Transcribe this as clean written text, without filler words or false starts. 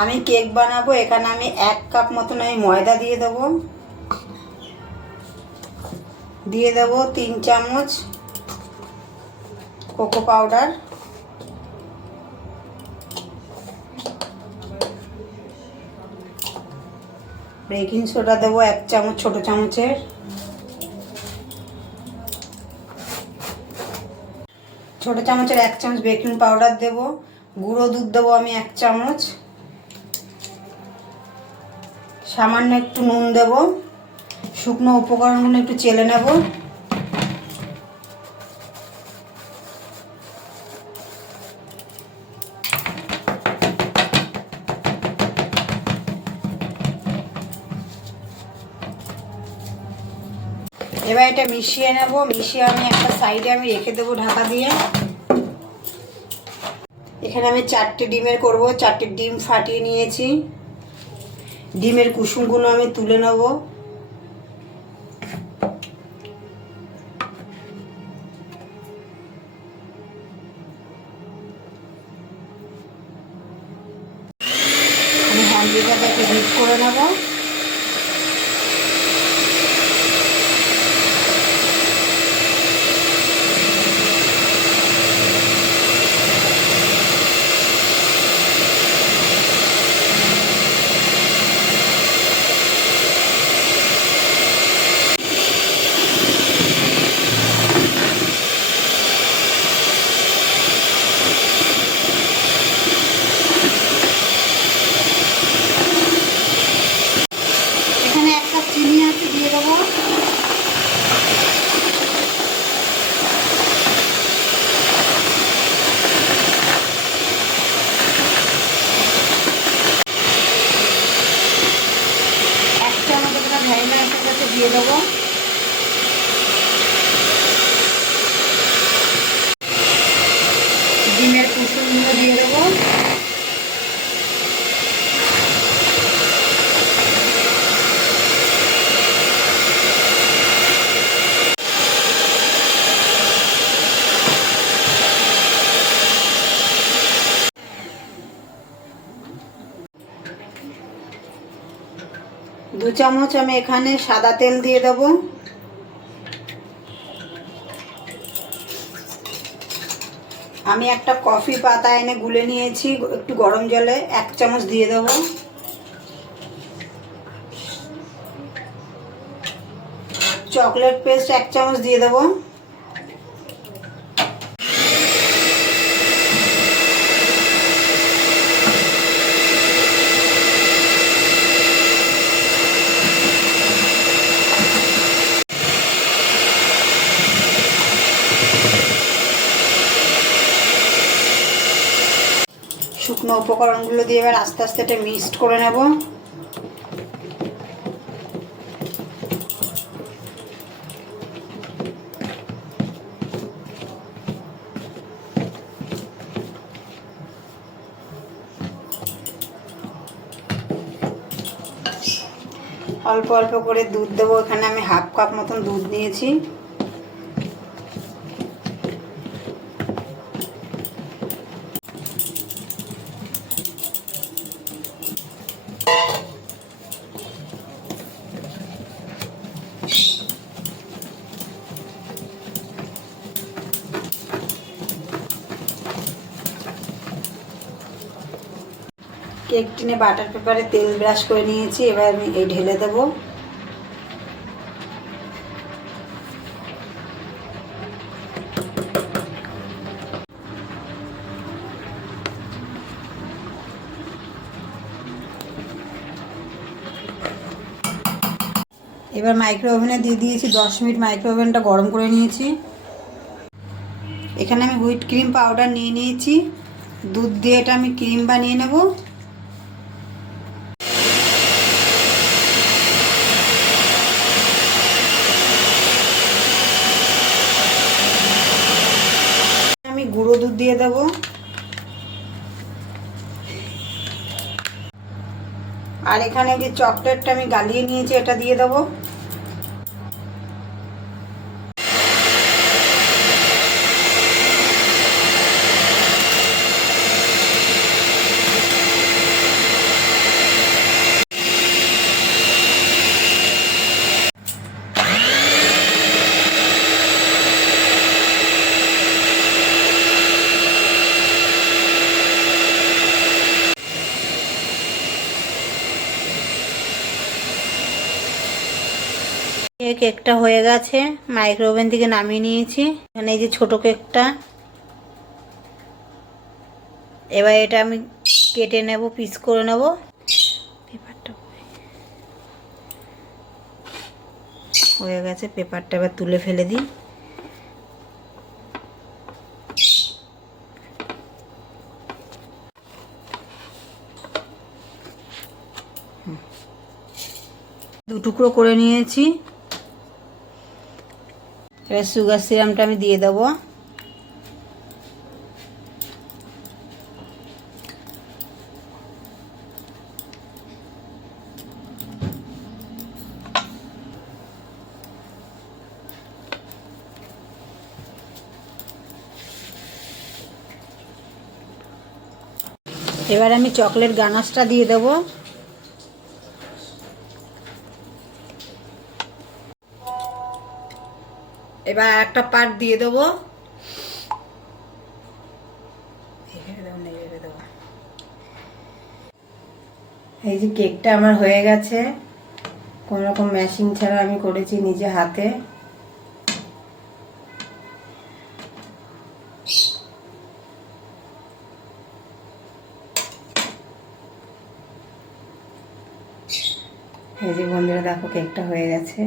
আমি কেক বানাবো। এখানে আমি 1 কাপ মতন আমি ময়দা দিয়ে দেবো। দিয়ে দেবো 3 চামচ কোকো পাউডার। বেকিং সোডা দেবো 1 চামচ, ছোট চামচের। ছোট চামচের 1 চামচ বেকিং পাউডার দেবো। গুঁড়ো দুধ দেবো আমি 1 চামচ। সামান্য একটু নুন দেবো। শুকনো উপকরণগুলো একটু চেলে নেব। এবার এটা মিশিয়ে নেব। মিশিয়ে আমি একটা সাইডে আমি রেখে দেবো ঢাকা দিয়ে। এখানে আমি 4টে ডিমের করব। 4টে ডিম ফাটিয়ে নিয়েছি। ডিমের কুসুমগুলো আমি তুলে নেব। আমি হ্যান্ড বিটারটাকে হিট করে নেব। এখানে 1 কাপ চিনি আছে, দিয়ে দেবো। ভ্যানিলা এসেন্স দিয়ে দেবো। ডিমের কুসুমগুলো দিয়ে দেবো। দু চামচ আমি এখানে সাদা তেল দিয়ে দেবো। আমি একটা কফি পাতা এনে গুলে নিয়েছি, একটু গরম জলে 1 চামচ দিয়ে দেবো। চকলেট পেস্ট 1 চামচ দিয়ে দেবো। শুকনো উপকরণগুলো দিয়ে এবার আস্তে আস্তে এটা মিক্সড করে নেব। অল্প অল্প করে দুধ দেবো। এখানে আমি 1/2 কাপ মতন দুধ নিয়েছি। কেক টিনে বাটার পেপারে তেল ব্রাশ করে নিয়েছি। এবার আমি এই ঢেলে দেবো। এবার মাইক্রো ওভেনে দিয়ে দিয়েছি। 10 মিনিট মাইক্রো ওভেনটা গরম করে নিয়েছি। এখানে আমি হুইট ক্রিম পাউডার নিয়ে নিয়েছি। দুধ দিয়ে এটা আমি ক্রিম বানিয়ে নেব। আমি গুঁড়ো দুধ দিয়ে দেব। আর এখানে যে চকলেটটা আমি গালিয়ে নিয়েছি এটা দিয়ে দেবো। এই কেকটা হয়ে গেছে, মাইক্রোওভেন থেকে নামিয়ে নিয়েছি। এখানে এই যে ছোট কেকটা, এবার এটা আমি কেটে নেব, পিস করে নেব। পেপারটা হয়ে গেছে, পেপারটা এবার তুলে ফেলে দিই। দু টুকরো করে নিয়েছি। এবার সুগার সিরামটা আমি দিয়ে দেবো। এবার আমি চকলেট গানাশটা দিয়ে দেবো। এবার একটা পার্ট দিয়ে দেবো। এই যে কেকটা আমার হয়ে গেছে, কোনো রকম মেশিন ছাড়া আমি করেছি নিজে হাতে। এই যে বন্ধুরা দেখো, কেকটা হয়ে গেছে।